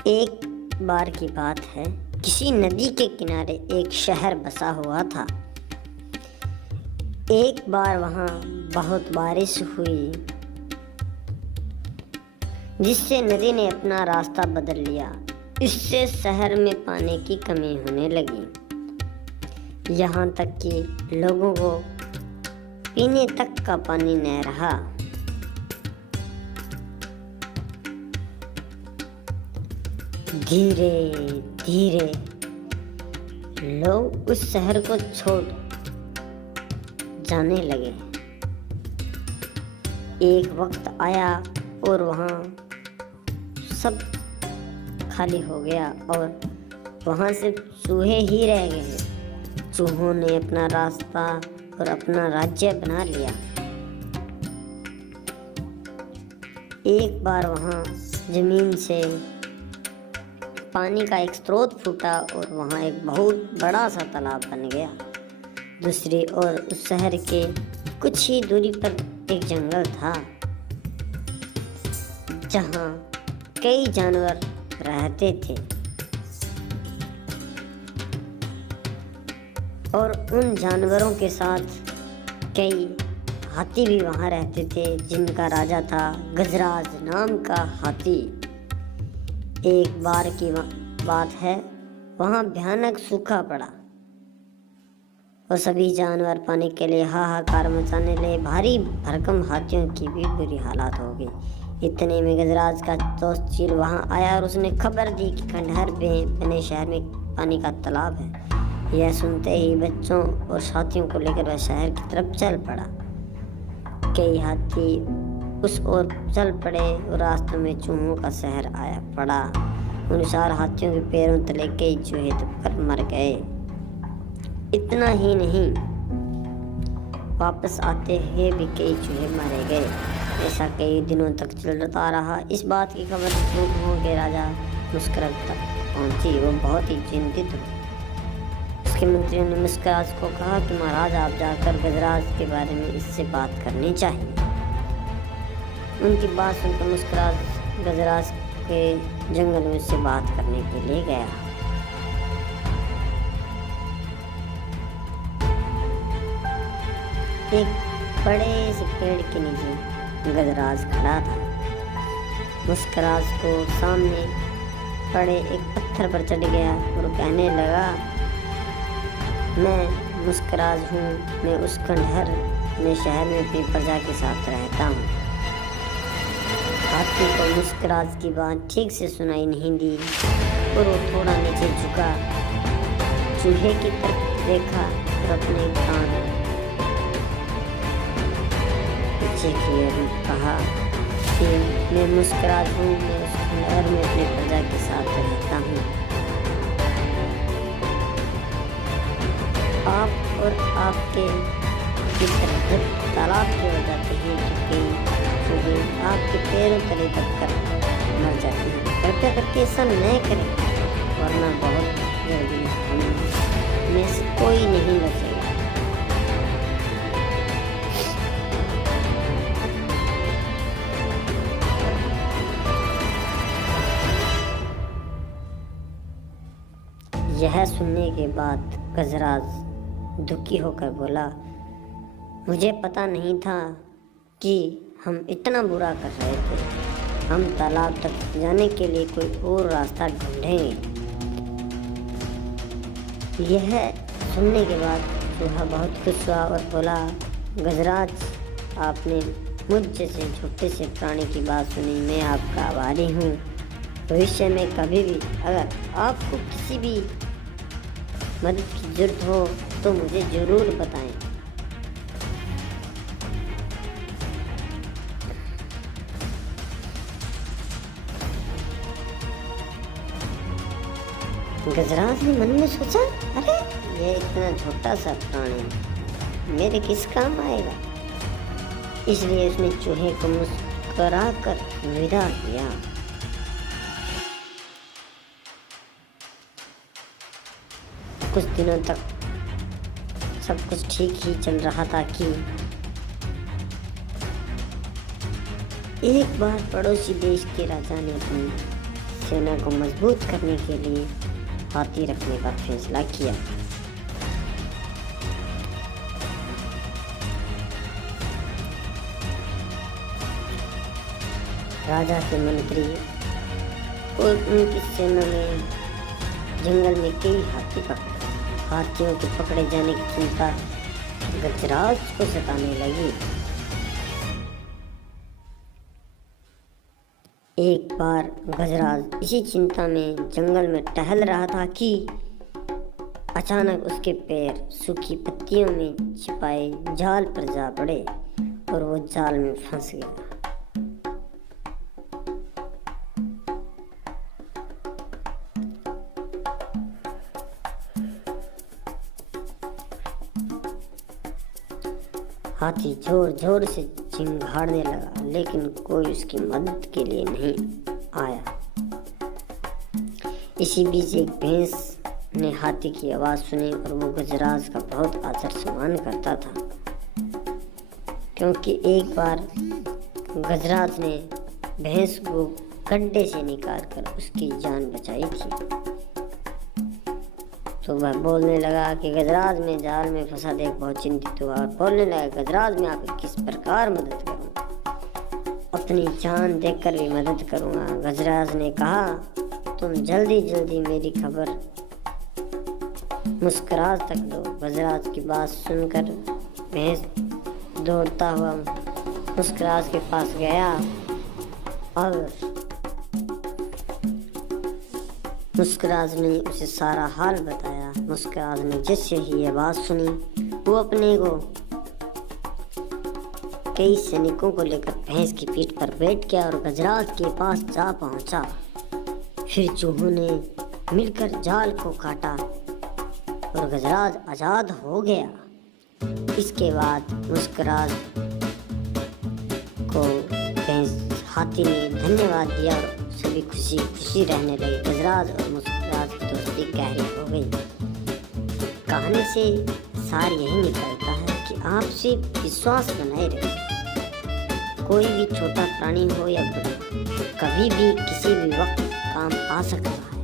एक बार की बात है, किसी नदी के किनारे एक शहर बसा हुआ था। एक बार वहाँ बहुत बारिश हुई, जिससे नदी ने अपना रास्ता बदल लिया। इससे शहर में पानी की कमी होने लगी, यहाँ तक कि लोगों को पीने तक का पानी न रहा। धीरे धीरे लोग उस शहर को छोड़ जाने लगे। एक वक्त आया और वहाँ सब खाली हो गया और वहाँ सिर्फ चूहे ही रह गए। चूहों ने अपना रास्ता और अपना राज्य बना लिया। एक बार वहाँ जमीन से पानी का एक स्रोत फूटा और वहाँ एक बहुत बड़ा सा तालाब बन गया। दूसरी ओर उस शहर के कुछ ही दूरी पर एक जंगल था, जहाँ कई जानवर रहते थे और उन जानवरों के साथ कई हाथी भी वहाँ रहते थे, जिनका राजा था गजराज नाम का हाथी। एक बार की बात है, वहाँ भयानक सूखा पड़ा और सभी जानवर पानी के लिए हाहाकार मचाने लगे। भारी भरकम हाथियों की भी बुरी हालत हो गई। इतने में गजराज का दोस्त चील वहाँ आया और उसने खबर दी कि खंडहर में बने शहर में पानी का तालाब है। यह सुनते ही बच्चों और साथियों को लेकर वह शहर की तरफ चल पड़ा। कई हाथी उस ओर चल पड़े और रास्ते में चूहों का शहर आया पड़ा। उन 4 हाथियों के पैरों तले कई चूहे दबकर मर गए। इतना ही नहीं, वापस आते हुए भी कई चूहे मारे गए। ऐसा कई दिनों तक चलता रहा। इस बात की खबर चूहों के राजा मुस्कुराज तक पहुंची। वो बहुत ही चिंतित हुए। उसके मंत्रियों ने मुस्कुराज को कहा कि महाराज, आप जाकर गजराज के बारे में इससे बात करनी चाहिए। उनकी बात सुनकर मुस्कुराज गजराज के जंगल में उससे बात करने के लिए गया। एक बड़े से पेड़ के नीचे गजराज खड़ा था। मुस्कुराज को सामने पड़े एक पत्थर पर चढ़ गया और कहने लगा, मैं मुस्कुराज हूँ। मैं उस खंडहर में शहर में अपनी प्रजा के साथ रहता हूँ। हाथी को मुस्कुराज की बात ठीक से सुनाई नहीं दी और वो थोड़ा नीचे झुका, चूहे की तरफ देखा और अपने कान पीछे किए और कहा कि मैं मुस्कुराज हूँ। मैं उस खंडहर में अपने प्रजा के साथ रहता हूँ। आप और आपके मित्र तालाब की ओर जाते हैं तो कई चूहे आपके पैरों तले दबकर मर जाते हैं। कृपया करके ऐसा न करें, वरना बहुत जल्दी हम में से कोई नहीं बचेगा। यह सुनने के बाद गजराज दुखी होकर बोला, मुझे पता नहीं था कि हम इतना बुरा कर रहे थे। हम तालाब तक जाने के लिए कोई और रास्ता ढूंढेंगे। यह सुनने के बाद चूहा बहुत खुश हुआ और बोला, गजराज, आपने मुझ जैसे छोटे से प्राणी की बात सुनी। मैं आपका आभारी हूँ। भविष्य में कभी भी अगर आपको किसी भी मदद की जरूरत हो तो मुझे ज़रूर बताएं। गजराज ने मन में सोचा, अरे ये इतना छोटा सा प्राणी मेरे किस काम आएगा। इसलिए उसने चूहे को मुस्कुरा कर विदा किया। कुछ दिनों तक सब कुछ ठीक ही चल रहा था कि एक बार पड़ोसी देश के राजा ने अपनी सेना को मजबूत करने के लिए हाथी रखने का फैसला किया। राजा के मंत्री और उनकी सेना में जंगल में कई हाथी पकड़े। हाथियों के पकड़े जाने की चिंता गजराज को सताने लगी। एक बार गजराज इसी चिंता में जंगल में टहल रहा था कि अचानक उसके पैर सूखी पत्तियों में छिपाए जाल पर जा पड़े और वो जाल में फंस गया। हाथी जोर जोर से चिंघाड़ने लगा, लेकिन कोई उसकी मदद के लिए नहीं आया। इसी बीच एक भैंस ने हाथी की आवाज़ सुनी और वो गजराज का बहुत आदर सम्मान करता था, क्योंकि एक बार गजराज ने भैंस को गड्ढे से निकाल कर उसकी जान बचाई थी। तो वह बोलने लगा कि गजराज में जाल में फंसा देख बहुत चिंतित हुआ और बोलने लगा, गजराज में आपकी किस प्रकार मदद करूं? अपनी जान देखकर भी मदद करूंगा। गजराज ने कहा, तुम जल्दी जल्दी मेरी खबर मुस्कुराज तक दो। गजराज की बात सुनकर भैंस दौड़ता हुआ मुस्कुराज के पास गया और मुस्कुराज ने उसे सारा हाल बताया। मुस्कुराज ने जैसे ही ये बात सुनी, वो अपने को कई सैनिकों को लेकर भैंस की पीठ पर बैठ गया और गजराज के पास जा पहुंचा। फिर चूहों ने मिलकर जाल को काटा और गजराज आजाद हो गया। इसके बाद मुस्कुराज को भैंस हाथी ने धन्यवाद दिया और सभी खुशी खुशी रहने लगे। गजराज और मुस्कुराज की दोस्ती गहरी हो गई। कहानी से सार यही निकलता है कि आपसे विश्वास बनाए रखें। कोई भी छोटा प्राणी हो या बड़ा, कभी भी किसी भी वक्त काम आ सकता है।